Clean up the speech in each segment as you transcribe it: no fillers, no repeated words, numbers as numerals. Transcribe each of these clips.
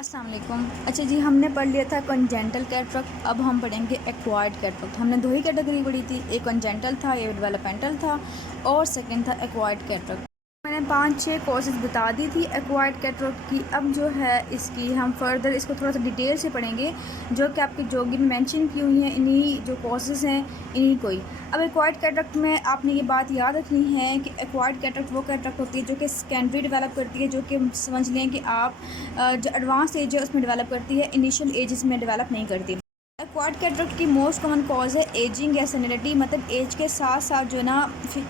अस्सलाम वालेकुम। अच्छा जी, हमने पढ़ लिया था कंजेंटल कैटरेक्ट। अब हम पढ़ेंगे एक्वायर्ड कैटरेक्ट। हमने दो ही कैटेगरी पढ़ी थी, एक कंजेंटल था, एक डेवलपमेंटल था, और सेकंड था एक्वायर्ड कैटरेक्ट। मैंने 5-6 कोर्सेज बता दी थी एक्वायर्ड कैटरेक्ट की। अब जो है इसकी हम फर्दर इसको थोड़ा सा डिटेल से पढ़ेंगे, जो कि आपके जोगी में मेंशन की हुई हैं, इन्हीं जो कोर्सेज हैं इन्हीं को ही। अब एक्वायर्ड कैटरेक्ट में आपने ये बात याद रखनी है कि एक्वायर्ड कैटरेक्ट वो कैटरेक्ट होती है जो कि सेकेंडरी डेवलप करती है, जो कि समझ लें कि आप जो एडवांस एज है उसमें डेवलप करती है, इनिशियल एज में डेवलप नहीं करती। एक्वायर्ड कैटरेक्ट की मोस्ट कॉमन कॉज है एजिंग या सेनिलिटी, मतलब एज के साथ साथ जो है ना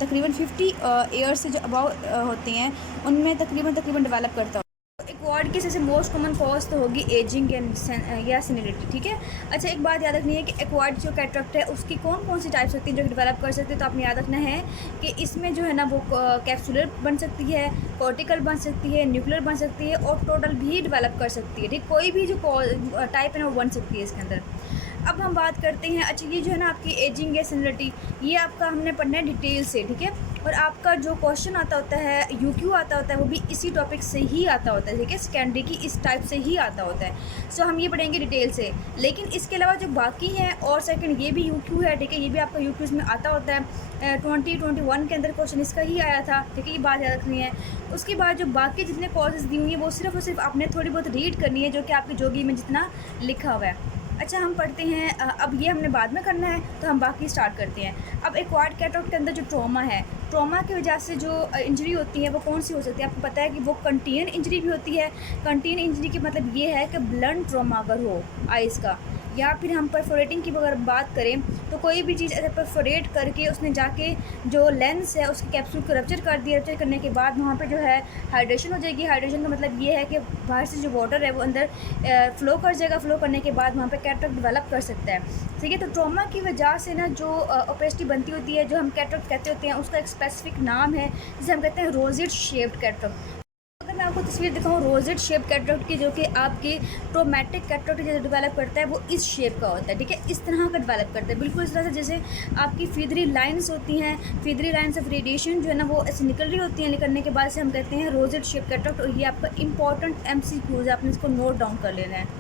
तकरीबन 50 ईयर्स से जो अबाउ होती हैं उनमें तकरीबन डेवलप करता है। एक्वायर्ड की सबसे मोस्ट कॉमन कॉज तो होगी एजिंग या सेनिलिटी, ठीक है। अच्छा, एक बात याद रखनी है कि एक्वायर्ड जो कैटरेक्ट है उसकी कौन कौन सी टाइप्स होती हैं जो डेवलप कर सकती है। तो आपने याद रखना है कि इसमें जो है ना वो कैप्सुलर बन सकती है, कॉर्टिकल बन सकती है, न्यूक्लियर बन सकती है, और टोटल भी डेवलप कर सकती है, ठीक। कोई भी जो टाइप है ना वो बन सकती है इसके अंदर। अब हम बात करते हैं, अच्छा ये जो है ना आपकी एजिंग या सेनिलिटी, ये आपका हमने पढ़ना है डिटेल से, ठीक है। और आपका जो क्वेश्चन आता होता है, यूक्यू आता होता है, वो भी इसी टॉपिक से ही आता होता है, ठीक है। सेकेंडरी की इस टाइप से ही आता होता है। सो हम ये पढ़ेंगे डिटेल से। लेकिन इसके अलावा जो बाकी हैं, और सेकंड ये भी यूक्यू है, ठीक है, ये भी आपका यूक्यूज़ में आता होता है। 2021 के अंदर क्वेश्चन इसका ही आया था, ठीक है, ये बात याद रखनी है। उसके बाद जो बाकी जितने कॉजेज़ दी हुई हैं वो सिर्फ और सिर्फ आपने थोड़ी बहुत रीड करनी है, जो कि आपकी जोगी में जितना लिखा हुआ है। अच्छा, हम पढ़ते हैं। अब ये हमने बाद में करना है, तो हम बाकी स्टार्ट करते हैं। अब एक्वायर्ड कैटरेक्ट के अंदर जो ट्रॉमा है, ट्रॉमा की वजह से जो इंजरी होती है वो कौन सी हो सकती है। आपको पता है कि वो कंटीन इंजरी भी होती है। कंटीन इंजरी की मतलब ये है कि ब्लंट ट्रॉमा अगर हो आइज़ का, या फिर हम परफोरेटिंग की अगर बात करें तो कोई भी चीज़ ऐसे परफोरेट करके उसने जाके जो लेंस है उसके कैप्सूल को रप्चर कर दिया। रप्चर करने के बाद वहाँ पे जो है हाइड्रेशन हो जाएगी। हाइड्रेशन का मतलब ये है कि बाहर से जो वाटर है वो अंदर फ़्लो कर जाएगा। फ़्लो करने के बाद वहाँ पे कैटरेक्ट डेवलप कर सकता है, ठीक है। तो ट्रॉमा की वजह से ना जो ओपेसिटी बनती होती है, जो हम कैटरेक्ट कहते होते हैं, उसका एक स्पेसिफिक नाम है जिसे हम कहते हैं रोजेट शेप्ड कैटरेक्ट। अगर मैं आपको तस्वीर दिखाऊँ रोजेट शेप कैटरेक्ट की, जो कि आपके ट्रोमेटिक कैटरेक्ट जैसे डेवलप करता है वो इस शेप का होता है, ठीक है, इस तरह का डेवलप करता है, बिल्कुल इस तरह से जैसे आपकी फीदरी लाइंस होती हैं। फीदरी लाइंस ऑफ रेडिएशन जो है ना वो ऐसे निकल रही होती हैं, निकलने के बाद से हम कहते हैं रोजेट शेप कैटरेक्ट। और ये आपका इंपॉर्टेंट MCQs है, आपने इसको नोट डाउन कर लेना है।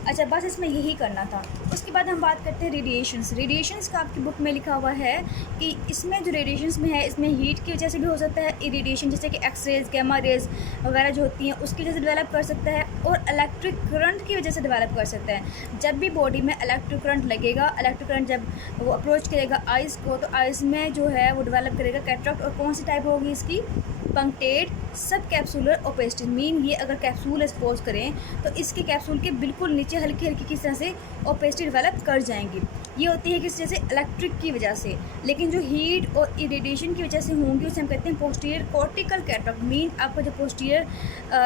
अच्छा, बस इसमें यही करना था। उसके बाद हम बात करते हैं रेडिएशंस। रेडिएशंस का आपकी बुक में लिखा हुआ है कि इसमें जो रेडिएशंस में है, इसमें हीट की वजह से भी हो सकता है इरेडिएशन, जैसे कि एक्सरेज, गैमा रेज वगैरह जो होती हैं उसकी वजह से डेवलप कर सकता है, और इलेक्ट्रिक करंट की वजह से डेवलप कर सकता है। जब भी बॉडी में इलेक्ट्रिक करंट लगेगा, इलेक्ट्रिक करंट जब वो अप्रोच करेगा आइज़ को, तो आइज़ में जो है वो डेवलप करेगा कैटरेक्ट। और कौन सी टाइप होगी इसकी? पंक्टेड सब कैप्सूलर ओपेसिटी। मीन ये अगर कैप्सूल एक्सपोज करें तो इसके कैप्सूल के बिल्कुल नीचे हल्की हल्की किस तरह से ओपेसिटी डेवलप कर जाएंगी। ये होती है किस वजह से? इलेक्ट्रिक की वजह से। लेकिन जो हीट और इरेडिएशन की वजह से होंगी उसे हम कहते हैं पोस्टीरियर कॉर्टिकल कैटरेक्ट। मीन आपका जो पोस्टीरियर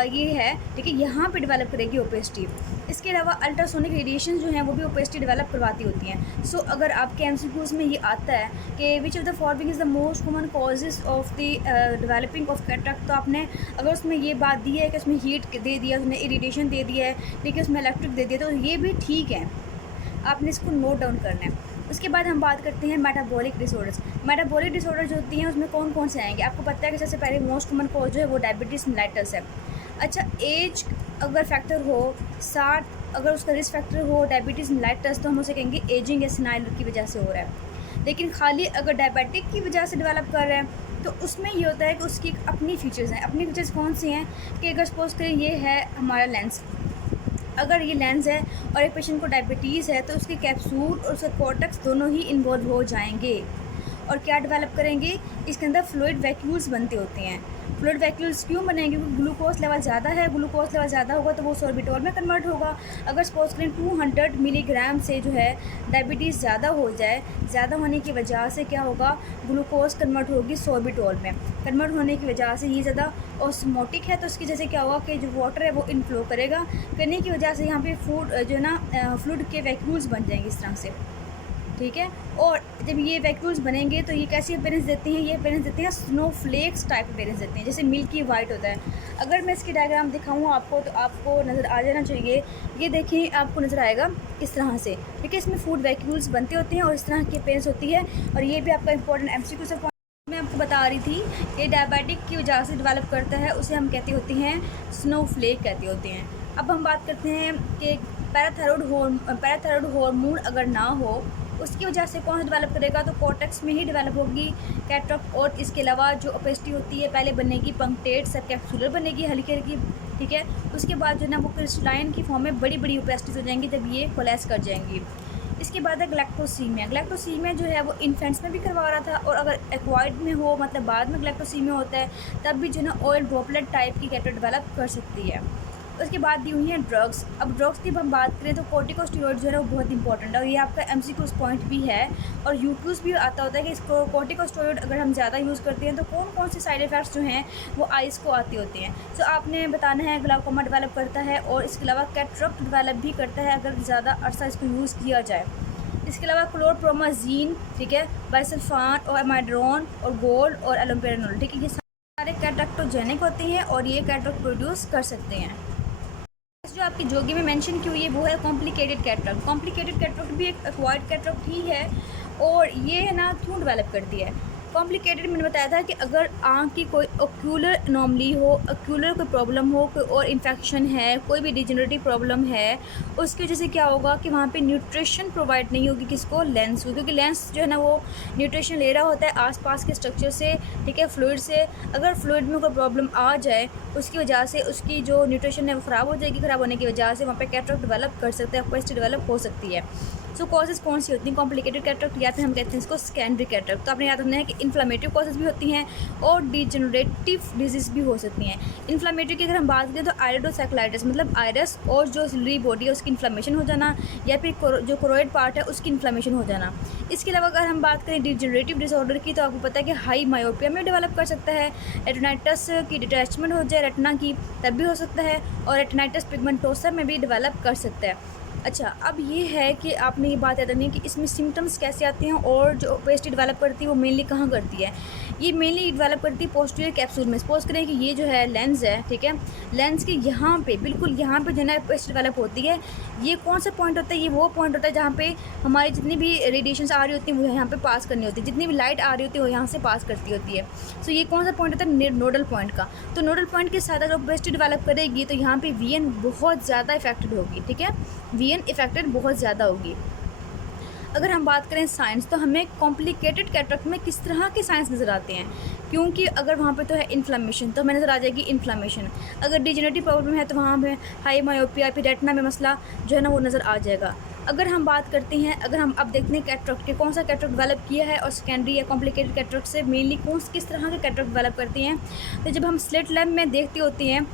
ये है, ठीक है, यहाँ पे डेवलप करेगी ओपेसिटी। इसके अलावा अल्ट्रासोनिक रेडिएशन जो हैं वो भी ओपेसिटी डेवलप करवाती होती हैं। सो अगर आपके MCQs में ये आता है कि which of the following is the most common causes of the developing of cataract, तो आपने अगर उसमें ये बात दी है कि उसमें हीट दे दिया, उसने इरिटेशन दे दिया है, ठीक है, उसमें इलेक्ट्रिक दे दिया, तो ये भी ठीक है, आपने इसको नोट डाउन करना है। उसके बाद हम बात करते हैं मेटाबॉलिक डिसऑर्डर्स। मेटाबॉलिक डिसऑर्डर जो होती हैं उसमें कौन कौन से आएंगे? आपको पता है कि सबसे पहले मोस्ट कॉमन कॉज जो है वो डायबिटीज़ मेलिटस है। अच्छा, एज अगर फैक्टर हो 60, अगर उसका रिस्क फैक्टर हो डायबिटीज़ मेलिटस, तो हम उसे कहेंगे एजिंग या सेनाइल की वजह से हो रहा है। लेकिन खाली अगर डायबिटिक की वजह से डेवलप कर रहा है तो उसमें ये होता है कि उसकी अपनी फ़ीचर्स हैं। अपनी फ़ीचर्स कौन सी हैं कि अगर सपोज़ करें ये है हमारा लेंस, अगर ये लेंस है और एक पेशेंट को डायबिटीज़ है तो उसके कैप्सूल और उसके कॉर्टेक्स दोनों ही इन्वॉल्व हो जाएंगे। और क्या डेवलप करेंगे? इसके अंदर फ्लूइड वैक्यूल्स बनते होते हैं। फ्लूइड वैक्यूल्स क्यों बनेंगे? क्योंकि ग्लूकोज लेवल ज़्यादा है। ग्लूकोज लेवल ज़्यादा होगा तो वो सॉर्बिटॉल में कन्वर्ट होगा। अगर सपोज करें 200 मिलीग्राम से जो है डायबिटीज़ ज़्यादा हो जाए, ज़्यादा होने की वजह से क्या होगा? ग्लूकोज कन्वर्ट होगी सॉर्बिटॉल में। कन्वर्ट होने की वजह से ये ज़्यादा ऑस्मोटिक है, तो उसकी जैसे क्या होगा कि जो वाटर है वो इनफ्लो करेगा। करने की वजह से यहाँ पे फूड जो है ना फ्लूइड के वैक्यूल्स बन जाएंगे इस तरह से, ठीक है। और जब ये वैक्यूल्स बनेंगे तो ये कैसी अपीयरेंस देते हैं? ये अपीयरेंस देते हैं स्नोफ्लेक्स टाइप अपीयरेंस देते हैं, जैसे मिल्की वाइट होता है। अगर मैं इसकी डायग्राम दिखाऊँ आपको तो आपको नज़र आ जाना चाहिए। ये देखिए, आपको नज़र आएगा इस तरह से, ठीक है। इसमें फूड वैक्यूल्स बनते होते हैं और इस तरह की अपीयरेंस होती है। और ये भी आपका इंपॉर्टेंट MCQ से मैं आपको बता रही थी कि डायबिटिक की वजह से डेवलप करता है, उसे हम कहते होते हैं स्नोफ्लेक कहते होते हैं। अब हम बात करते हैं कि पैराथायरॉयड हार्मोन अगर ना हो उसकी वजह से कौन सा डेवलप करेगा, तो कॉर्टेक्स में ही डेवलप होगी कैटरैक्ट। और इसके अलावा जो ओपेसिटी होती है पहले बनेगी पंक्टेट सब कैप्सूलर बनेगी हल्की हल्की, ठीक है। उसके बाद जो है ना वो क्रिस्टलाइन की फॉर्म में बड़ी बड़ी ओपेसिटीज हो जाएंगी जब ये कोलेस कर जाएंगी। इसके बाद है ग्लैक्टोसीमिया जो है वो इन्फेंट्स में भी करवा रहा था, और अगर एक्वायर्ड में हो मतलब बाद में ग्लैक्टोसीमिया होता है तब भी जो है ना ऑयल ड्रॉपलेट टाइप की कैटरैक्ट डेवलप कर सकती है। उसके बाद दी हुई है ड्रग्स। अब ड्रग्स की हम बात करें तो कॉर्टिकोस्टेरॉइड जो है ना वो बहुत इंपॉर्टेंट है, और ये आपका एमसीक्यूज पॉइंट भी है और यूक्यूज भी आता होता है कि इसको कॉर्टिकोस्टेरॉइड अगर हम ज़्यादा यूज़ करते हैं तो कौन कौन से साइड इफ़ेक्ट्स जो हैं वो आइज़ को आते होते हैं। तो आपने बताना है ग्लाउकोमा डेवलप करता है और इसके अलावा कैटरैक्ट डेवलप भी करता है अगर ज़्यादा अरसा इसको यूज़ किया जाए। इसके अलावा क्लोरप्रोमाजीन, ठीक है, बाइसल्फान और एमाइड्रोन और गोल्ड और एलोपेरानोल, ठीक है, ये सारे कैटरैक्टोजेनिक होते हैं और ये कैटरैक्ट प्रोड्यूस कर सकते हैं। जो आपकी जोगी में मेंशन की हुई है वो है कॉम्प्लिकेटेड कैटरैक्ट भी एक एक्वायर्ड कैटरैक्ट ही है, और ये है ना क्यों डेवलप करती है। कॉम्प्लिकेटेड मैंने बताया था कि अगर आँख की कोई ऑक्यूलर अनोमली हो, ऑक्यूलर कोई प्रॉब्लम हो, कोई और इन्फेक्शन है, कोई भी डिजेनरेटिव प्रॉब्लम है, उसकी वजह से क्या होगा कि वहाँ पे न्यूट्रिशन प्रोवाइड नहीं होगी किसको, लेंस को, क्योंकि लेंस जो है ना वो न्यूट्रिशन ले रहा होता है आसपास के स्ट्रक्चर से, ठीक है, फ्लूइड से। अगर फ्लूइड में कोई प्रॉब्लम आ जाए उसकी वजह से उसकी जो न्यूट्रिशन है वो ख़राब हो जाएगी, ख़राब होने की वजह से वहाँ पे कैटरैक्ट डेवलप कर सकते हैं, ओपेसिटी डेवलप हो सकती है। सो कॉजेज़ कौन सी होती हैं कॉम्प्लिकेटेड कैटरैक्ट, या फिर हम कहते हैं इसको सेकेंडरी कैटरैक्ट। तो आपने याद रखना है कि इन्फ्लामेटरी कॉजेज़ भी होती हैं और डिजेनरेटिव डिजीज़ भी हो सकती हैं। इन्फ्लामेटरी की अगर हम बात करें तो आयरिडोसेक्लाइटिस मतलब आयरस और जो सिलरी बॉडी है उसकी इन्फ्लामेशन हो जाना, या फिर जो कोरोइड पार्ट है उसकी इन्फ्लामेशन हो जाना। इसके अलावा अगर हम बात करें डिजेनरेटिव डिसऑर्डर की तो आपको पता है कि हाई मायोपिया में डेवलप कर सकता है, रेटिनाइटिस की डिटैचमेंट हो जाए रेटिना की तब भी हो सकता है, और रेटिनाइटिस पिगमेंटोसा में भी डेवलप कर सकता है। अच्छा, अब ये है कि आपने ये बात याद रखनी है कि इसमें सिम्टम्स कैसे आते हैं और जो ओपेसिटी डेवलप करती है वो मेनली कहाँ करती है। ये मेनली डेवलप करती है पोस्टीरियर कैप्सूल में। सपोज करें कि ये जो है लेंस है, ठीक है, लेंस के यहाँ पे बिल्कुल यहाँ पे जो है ओपेसिटी डेवलप होती है। ये कौन सा पॉइंट होता है, ये वो पॉइंट होता है जहाँ पे हमारी जितनी भी रेडिएशंस आ रही होती हैं वो यहाँ पे पास करनी होती है, जितनी भी लाइट आ रही होती है वो यहाँ से पास करती होती है। सो ये कौन सा पॉइंट होता है, नोडल पॉइंट का। तो नोडल पॉइंट के साथ अगर ओपेसिटी डेवलप करेगी तो यहाँ पे वीएन बहुत ज़्यादा इफेक्टेड होगी, ठीक है, वीएन इफेक्टेड बहुत ज़्यादा होगी। अगर हम बात करें साइंस तो हमें कॉम्प्लिकेटेड कैटरैक्ट में किस तरह के साइंस नज़र आते हैं, क्योंकि अगर वहाँ पे तो है इन्फ्लामेशन तो हमें नज़र आ जाएगी इन्फ्लामेशन। अगर डिजेनरेटिव प्रॉब्लम है तो वहाँ पे हाई मायोपिया फिर रेटिना में मसला जो है ना वो नज़र आ जाएगा। अगर हम बात करते हैं, अगर हम अब देखते हैं कैटरैक्ट के कौन सा कैटरैक्ट डेवलप किया है और सेकेंडरी या कॉम्प्लिकेटेड कैटरैक्ट से मेनली किस तरह के कैटरैक्ट डेवलप करते हैं, तो जब हम स्लिट लैम्प में देखते होते हैं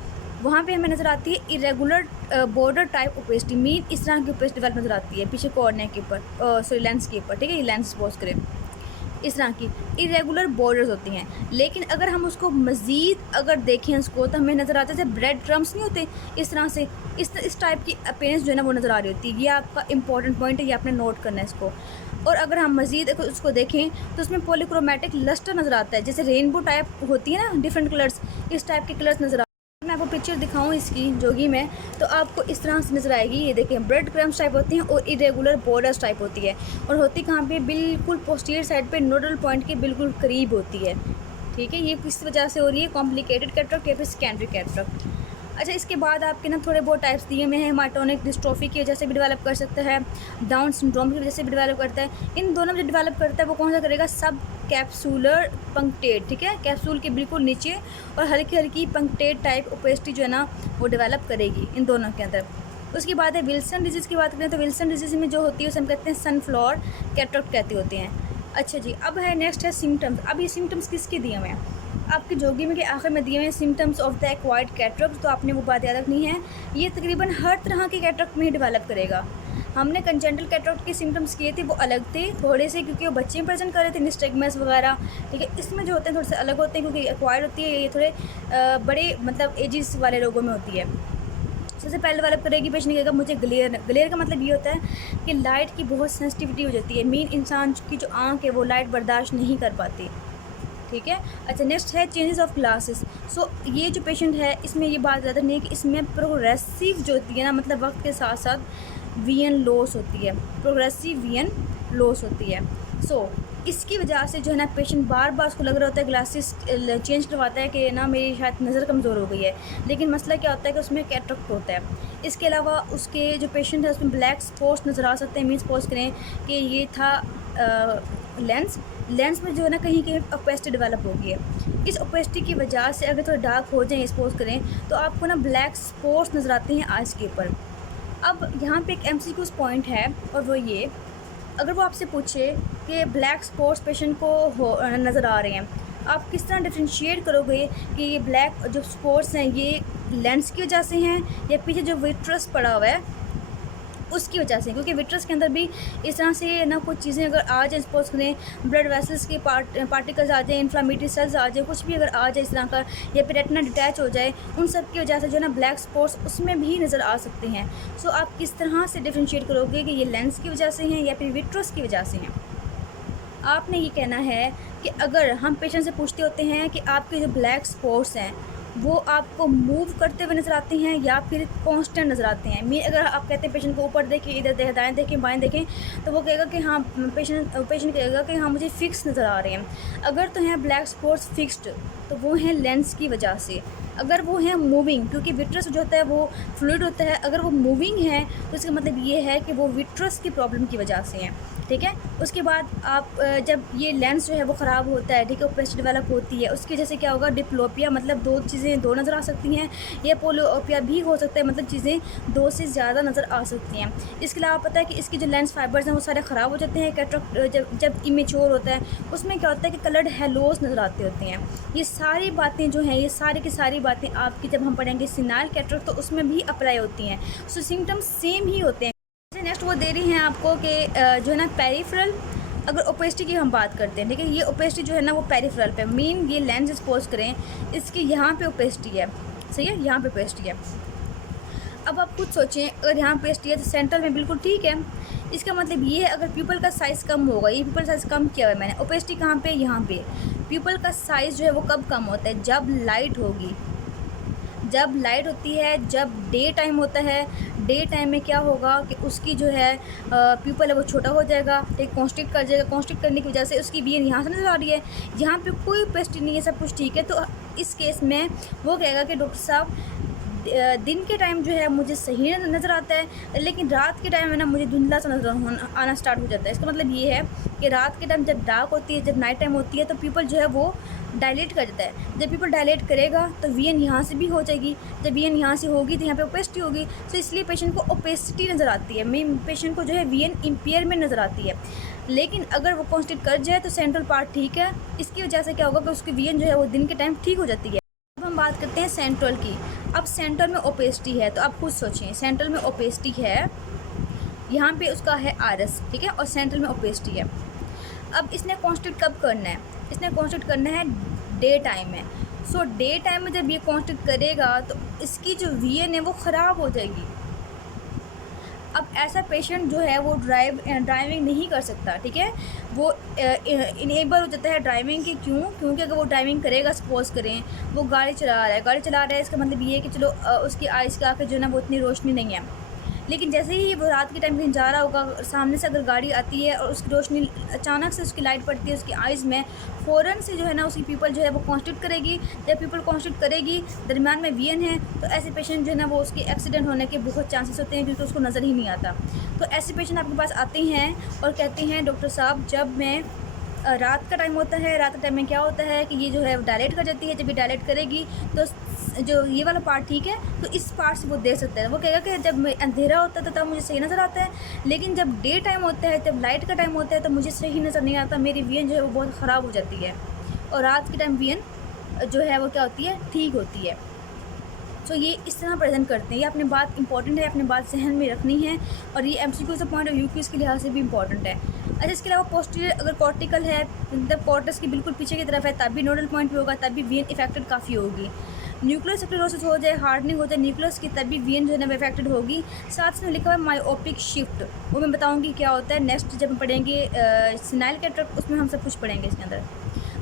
वहाँ पे हमें नज़र आती है irregular border type opacity, mean इस तरह की ओपेसिटी डेवलप नज़र आती है पीछे कॉर्निया के ऊपर, सॉरी लेंस के ऊपर, ठीक है, ये लेंस सपोज करें इस तरह की इरेगुलर बॉर्डर्स होती हैं। लेकिन अगर हम उसको मज़ीद अगर देखें उसको तो हमें नज़र आते हैं ब्रेड क्रम्स नहीं होते इस तरह से, इस टाइप की अपीयरेंस जो है ना वो नज़र आ रही होती है। ये आपका इंपॉर्टेंट पॉइंट है, ये आपने नोट करना है इसको। और अगर हम मज़ीद उसको देखें तो उसमें पॉलीक्रोमेटिक लस्टर नज़र आता है, जैसे रेनबो टाइप होती है ना डिफरेंट कलर्स, इस टाइप के कलर्स नज़र। मैं आपको पिक्चर दिखाऊं इसकी जोगी में तो आपको इस तरह से नज़र आएगी। ये देखें ब्रेड क्रम्स टाइप होती हैं और इरेगुलर बॉर्डर्स टाइप होती है, और होती कहाँ पे, बिल्कुल पोस्टीरियर साइड पे नोडल पॉइंट के बिल्कुल करीब होती है, ठीक है। ये किस वजह से हो रही है, कॉम्प्लिकेटेड कैटरैक्ट या फिर सेकेंडरी कैटरैक्ट। अच्छा, इसके बाद आपके ना थोड़े बहुत टाइप्स दिए हुए हैं। हेमाटोनिक डिस्ट्रोफी की वजह से भी डेवलप कर सकता है, डाउन सिंड्रोम की वजह से भी डेवलप करता है। इन दोनों में जो डेवलप करता है वो कौन सा करेगा, सब कैप्सूलर पंक्टेट, ठीक है, कैप्सूल के बिल्कुल नीचे और हल्की हल्की पंक्टेट टाइप ओपेसिटी जो है ना वो डेवलप करेगी इन दोनों के अंदर। उसके बाद है विल्सन डिजीज़ की बात करें तो विल्सन डिजीज़ में जो होती है उसे हम कहते हैं सनफ्लावर कैटरैक्ट कहते होते हैं। अच्छा जी, अब है नेक्स्ट है सिम्टम्स। अब ये सिम्टम्स किसके दिए हुए हैं, आपके जोगी में के आखिर में दिए हुए हैं symptoms of the acquired cataract. तो आपने वो बात याद रखनी है, ये तकरीबन हर तरह के कैटरैक्ट में ही डेवलप करेगा। हमने कंजेंटल कैटरैक्ट के सिम्टम्स किए थे वो अलग थे थोड़े से, क्योंकि वो बच्चे में प्रेजेंट कर रहे थे निस्टैग्मस वगैरह, ठीक है। इसमें जो होते हैं थोड़े से अलग होते हैं क्योंकि एक्वायर्ड होती है, ये थोड़े बड़े मतलब एजिस वाले लोगों में होती है। सबसे पहले डेवलप करेगी पेशेंट कहेगा मुझे ग्लेयर का मतलब ये होता है कि लाइट की बहुत सेंसिटिविटी हो जाती है, मेन इंसान की जो आँख है वो लाइट बर्दाश्त नहीं कर पाती, ठीक है। अच्छा, नेक्स्ट है चेंजेस ऑफ ग्लासेस। सो ये जो पेशेंट है इसमें ये बात ज़्यादा नहीं है कि इसमें प्रोग्रेसिव जो होती है ना, मतलब वक्त के साथ साथ वीएन लॉस होती है, प्रोग्रेसिव वीएन लॉस होती है। सो इसकी वजह से जो है ना पेशेंट बार बार उसको लग रहा होता है, ग्लासेस चेंज करवाता है कि ना मेरी शायद नज़र कमज़ोर हो गई है, लेकिन मसला क्या होता है कि उसमें कैटरेक्ट होता है। इसके अलावा उसके जो पेशेंट है उसमें ब्लैक स्पॉट्स नज़र आ सकते हैं। मीन सपोज करें कि ये था लेंस में जो है ना कहीं कहीं ओपेसिटी डेवलप हो गई है। इस ओपेसिटी की वजह से अगर थोड़ा डार्क हो जाए सपोज करें तो आपको ना ब्लैक स्पॉट्स नज़र आते हैं आइज़ के ऊपर। अब यहाँ पे एक MCQ पॉइंट है और वो ये, अगर वो आपसे पूछे कि ब्लैक स्पॉट्स पेशेंट को नज़र आ रहे हैं, आप किस तरह डिफ्रेंशिएट करोगे कि ये ब्लैक जो स्पॉट्स हैं ये लेंस की वजह से हैं या पीछे जो विट्रस पड़ा हुआ है उसकी वजह से? क्योंकि विट्रस के अंदर भी इस तरह से ना कुछ चीज़ें अगर आ जाए, सपोज करें ब्लड वेसल्स के पार्टिकल्स आ जाए, इन्फ्लामेटरी सेल्स आ जाए, कुछ भी अगर आ जाए इस तरह का, या फिर रेटिना डिटैच हो जाए, उन सब की वजह से जो है ना ब्लैक स्पॉट्स उसमें भी नज़र आ सकते हैं। सो आप किस तरह से डिफ्रेंशिएट करोगे कि ये लेंस की वजह से हैं या फिर विट्रस की वजह से हैं? आपने ये कहना है कि अगर हम पेशेंट से पूछते होते हैं कि आपके जो ब्लैक स्पॉट्स हैं वो आपको मूव करते हुए नज़र आते हैं या फिर कांस्टेंट नज़र आते हैं। अगर आप कहते हैं पेशेंट को ऊपर देखें, इधर देखें, दाएं देखें, बाएं देखें, तो वो कहेगा कि हाँ, पेशेंट कहेगा कि हाँ मुझे फिक्स नज़र आ रहे हैं। अगर तो हैं ब्लैक स्पॉट्स फिक्स्ड तो वो हैं लेंस की वजह से। अगर वो हैं मूविंग, क्योंकि विट्रस जो होता है वो फ्लूइड होता है, अगर वो मूविंग है तो इसका मतलब ये है कि वो विट्रस की प्रॉब्लम की वजह से है। ठीक है, उसके बाद आप जब ये लेंस जो है वो ख़राब होता है, ठीक है, ओपेसिटी डेवलप होती है, उसकी वजह से क्या होगा, डिप्लोपिया, मतलब दो चीज़ें दो नज़र आ सकती हैं, या पोलोपिया भी हो सकता है, मतलब चीज़ें दो से ज़्यादा नज़र आ सकती हैं। इसके अलावा पता है कि इसके जो लेंस फाइबर्स हैं वो सारे ख़राब हो जाते हैं। कैटरेक्ट जब इमेच्योर होता है उसमें क्या होता है कि कलर्ड हेलोस नज़र आते होते हैं। ये सारी बातें जो हैं, ये सारी की सारी बातें आपकी जब हम पढ़ेंगे सिनाइल कैटरेक्ट तो उसमें भी अप्लाई होती हैं। सो सिम्टम्स सेम ही होते हैं। नेक्स्ट वो दे रही हैं आपको कि जो है ना पेरिफेरल, अगर ओपेसिटी की हम बात करते हैं, ठीक है, ये ओपेसिटी जो है ना वो पेरिफेरल पे, मीन ये लेंस सपोज करें इसकी यहाँ पे ओपेसिटी है, सही है, यहाँ पे ओपेसिटी है। अब आप खुद सोचें, अगर यहाँ पे ओपेसिटी है तो सेंट्रल में बिल्कुल ठीक है। इसका मतलब ये है अगर पीपल का साइज़ कम होगा, ये पीपल साइज़ कम किया हुआ है मैंने, ओपेसिटी कहाँ पे, यहाँ पे। पीपल का साइज़ जो है वो कब कम होता है, जब लाइट होगी, जब लाइट होती है, जब डे टाइम होता है। डे टाइम में क्या होगा कि उसकी जो है प्यूपल है वो छोटा हो जाएगा, ठीक, कॉन्स्ट्रिक्ट कर जाएगा। कॉन्स्ट्रिक्ट करने की वजह से उसकी वीएन यहाँ से नज़र आ रही है, यहाँ पे कोई ओपेसिटी नहीं है, सब कुछ ठीक है। तो इस केस में वो कहेगा कि डॉक्टर साहब दिन के टाइम जो है मुझे सही नज़र आता है, लेकिन रात के टाइम है ना मुझे धुंधला सा नज़र आना स्टार्ट हो जाता है। इसका मतलब ये है कि रात के टाइम जब डार्क होती है, जब नाइट टाइम होती है, तो पीपल जो है वो डायलेट कर देता है। जब पीपल डायलेट करेगा तो वीएन यहाँ से भी हो जाएगी, जब वीएन यहाँ से होगी तो यहाँ पे ओपेसिटी होगी। तो इसलिए पेशेंट को ओपेसिटी नज़र आती है, मेन पेशेंट को जो है वीएन इम्पेयरमेंट नज़र आती है। लेकिन अगर वो कॉन्स्टिट कर जाए तो सेंट्रल पार्ट ठीक है, इसकी वजह से क्या होगा कि उसकी वीएन जो है वो दिन के टाइम ठीक हो जाती है। अब हम बात करते हैं सेंट्रल की। अब सेंट्रल में ओपेसिटी है, तो आप खुद सोचें, सेंट्रल में ओपेसिटी है, यहाँ पे उसका है आरएस, ठीक है, और सेंट्रल में ओपेसिटी है। अब इसने कॉन्स्टिट कब करना है, इसने कॉन्स्टिट करना है डे टाइम में। सो डे टाइम में जब ये कॉन्स्टिट करेगा तो इसकी जो वीएन है वो ख़राब हो जाएगी। अब ऐसा पेशेंट जो है वो ड्राइविंग नहीं कर सकता, ठीक है, वो इनेबल हो जाता है ड्राइविंग की। क्यों? क्योंकि अगर वो ड्राइविंग करेगा, सपोज करें वो गाड़ी चला रहा है, इसका मतलब ये है कि चलो उसकी आइज़ का आके जो है ना वो इतनी रोशनी नहीं है, लेकिन जैसे ही वो रात के टाइम कहीं जा रहा होगा, सामने से अगर गाड़ी आती है और उसकी रोशनी अचानक से उसकी लाइट पड़ती है उसकी आइज़ में, फ़ौरन से जो है ना उसकी पीपल जो है वो कॉन्स्टिट करेगी। जब पीपल कॉन्स्टिट करेगी, दरमियान में वीएन है, तो ऐसे पेशेंट जो है ना वो उसके एक्सीडेंट होने के बहुत चांसेस होते हैं, क्योंकि उसको नज़र ही नहीं आता। तो ऐसे पेशेंट आपके पास आते हैं और कहते हैं डॉक्टर साहब जब मैं रात का टाइम होता है, रात के टाइम में क्या होता है कि ये जो है डायलेट कर जाती है, जब ये डायलेट करेगी तो जो ये वाला पार्ट ठीक है, तो इस पार्ट से वो दे सकता है। वो कहेगा कि जब अंधेरा होता है तब मुझे सही नज़र आता है, लेकिन जब डे टाइम होता है, जब लाइट का टाइम होता है तो मुझे सही नज़र नहीं आता, मेरी वीएन जो है वो बहुत ख़राब हो जाती है। और रात के टाइम वीएन जो है वो क्या होती है, ठीक होती है। तो ये इस तरह प्रेजेंट करते हैं। ये अपनी बात इंपॉर्टेंट है, अपनी बात जहन में रखनी है, और ये MCQ से पॉइंट ऑफ व्यू की इसके लिहाज से भी इंपॉर्टेंट है। अच्छा, इसके अलावा पोस्टीरियर अगर कॉर्टिकल है, मतलब कॉर्टस की बिल्कुल पीछे की तरफ है, तब भी नोडल पॉइंट भी होगा, तब भी वीएन इफेक्टेड काफ़ी होगी। न्यूक्लियर स्क्लेरोसिस हो जाए, हार्डनिंग हो जाए न्यूक्लियस की, तब भी वीएन जो है ना इफेक्टेड होगी। साथ में लिखा हुआ है मायोपिक शिफ्ट, वो मैं बताऊँगी क्या होता है नेक्स्ट जब हम पढ़ेंगे सिनाइल कैटरेक्ट, उसमें हम सब कुछ पढ़ेंगे इसके अंदर।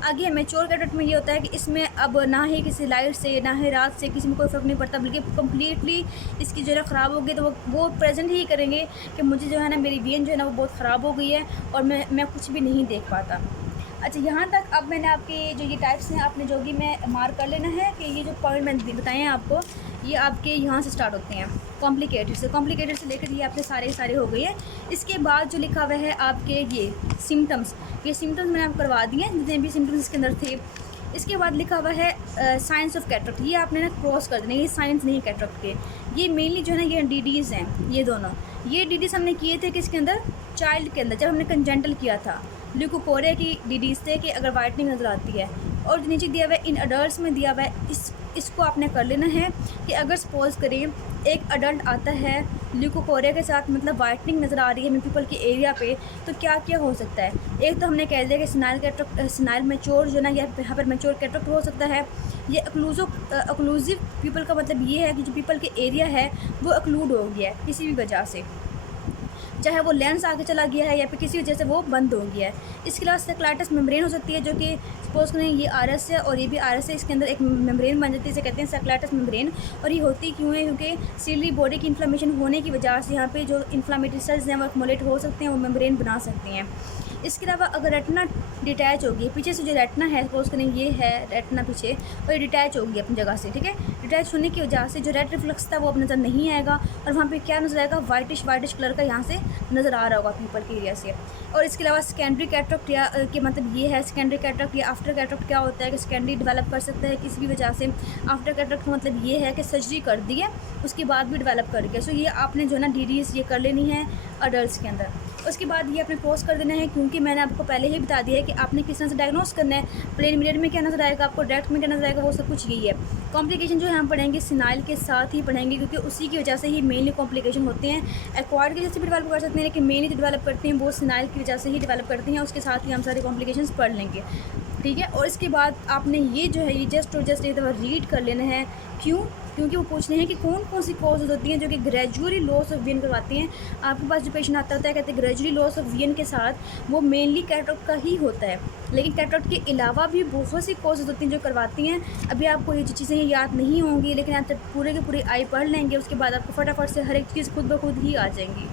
आगे मैच्योर कैटरेक्ट में ये होता है कि इसमें अब ना ही किसी लाइट से ना ही रात से किसी में कोई फ़र्क नहीं पड़ता, बल्कि कम्प्लीटली इसकी जो है ख़राब हो गई तो वो प्रेजेंट ही करेंगे कि मुझे जो है ना मेरी विजन जो है ना वो बहुत ख़राब हो गई है और मैं कुछ भी नहीं देख पाता। अच्छा, यहाँ तक अब मैंने आपके जो ये टाइप्स हैं आपने जो कि मैं मार्क कर लेना है कि ये जो पॉइंट मैंने बताए हैं आपको, ये आपके यहाँ से स्टार्ट होते हैं कॉम्प्लिकेटेड से लेकर ये आपके सारे हो गए हैं। इसके बाद जो लिखा हुआ है आपके ये सिम्टम्स मैंने आपको करवा दिए हैं जितने भी सिम्टम्स इसके अंदर थे। इसके बाद लिखा हुआ है साइंस ऑफ कैटरेक्ट, ये आपने ना क्रॉस कर देना, ये साइंस नहीं कैटरेक्ट के, ये मेनली जो है ना ये डीडीज़ हैं। ये दोनों ये डीडीज़ हमने किए थे किसके अंदर, चाइल्ड के अंदर, जब हमने कंजेंटल किया था। ल्यूकोकोरिया की डीडीज़ थे कि अगर वाइटनिंग नज़र आती है, और नीचे दिया हुआ है इन अडल्ट में दिया हुआ है इसको आपने कर लेना है कि अगर सपोज़ करें एक अडल्ट आता है ल्यूकोकोरिया के साथ, मतलब वाइटनिंग नज़र आ रही है पीपल के एरिया पे, तो क्या क्या हो सकता है। एक तो हमने कह दिया कि सिनाइल मैच्योर जो ना यहाँ पर मैच्योर कैटरेक्ट हो सकता है। ये अक्लूसिव पीपल का मतलब ये है कि जो पीपल के एरिया है वो अक्लूड हो गया है किसी भी वजह से, चाहे वो लेंस आगे चला गया है या फिर किसी वजह से वो बंद हो गया है। इसके अलावा सेक्लाइटिस मेम्ब्रेन हो सकती है, जो कि सपोज करें ये आरएस है और ये भी आरएस है, इसके अंदर एक मेम्ब्रेन बन जाती है, इसे कहते हैं सेक्लाइटिस मेम्ब्रेन। और ये होती क्यों है, क्योंकि सीलरी बॉडी की इन्फ्लेमेशन होने की वजह से यहाँ पे जो इन्फ्लामेटरी सेल्स हैं वो एक्मुलेट हो सकते हैं, वो मेम्ब्रेन बना सकते हैं। इसके अलावा अगर रेटिना डिटैच होगी, पीछे से जो रेटिना है सपोज करें ये है रेटिना पीछे, और ये डिटैच होगी अपनी जगह से, ठीक है। डिटैच होने की वजह से जो रेड रिफ्लेक्स था वो अब नज़र नहीं आएगा, और वहाँ पे क्या नज़र आएगा, वाइटिश कलर का यहाँ से नज़र आ रहा होगा पीपल के एरिया से। और इसके अलावा सेकेंडरी कैटरेक्ट या कि मतलब ये है सेकेंडरी कैटरेक्ट या आफ्टर कैटरेक्ट क्या होता है कि सेकेंडरी डेवलप कर सकता है किसी भी वजह से। आफ्टर कैटरेक्ट का मतलब ये है कि सर्जरी कर दी है उसके बाद भी डेवलप कर गया। सो ये आपने जो है ना डीडीज़ ये कर लेनी है अडल्ट के अंदर। उसके बाद ये आपने क्रॉस कर देना है, क्योंकि मैंने आपको पहले ही बता दिया है कि आपने किस तरह से डायग्नोस करना है। प्लेन मिरर में क्या नजर आएगा आपको, डायरेक्ट में क्या नजर आएगा, वो सब कुछ यही है। कॉम्प्लिकेशन जो है हम पढ़ेंगे सिनाइल के साथ ही पढ़ेंगे, क्योंकि उसी की वजह से ही मेनली कॉम्प्लिकेशन होते हैं। एक्वायर्ड की वजह से भी डेवलप कर सकते हैं, लेकिन मेनली जो डेवलप करते हैं वो सिनाइल की वजह से ही डेवलप करते हैं। उसके साथ ही हम सारे कॉम्प्लिकेशंस पढ़ लेंगे, ठीक है। और इसके बाद आपने ये जो है ये जस्ट एक दफ़ा रीड कर लेना है। क्यों? क्योंकि वो पूछने हैं कि कौन कौन सी कॉज होती हैं जो कि ग्रेजुअली लॉस ऑफ विजन करवाती हैं। आपके पास जो पेशेंट आता है कहते हैं ग्रेजुअली लॉस ऑफ विजन के साथ वो मेनली कैटरेक्ट का ही होता है, लेकिन कैटरेक्ट के अलावा भी बहुत सी कॉजेज होती हैं जो करवाती हैं। अभी आपको ये चीज़ें याद नहीं होंगी, लेकिन आप जब पूरे की पूरी आई पढ़ लेंगे उसके बाद आपको फटाफट से हर एक चीज़ खुद ब खुद ही आ जाएंगी।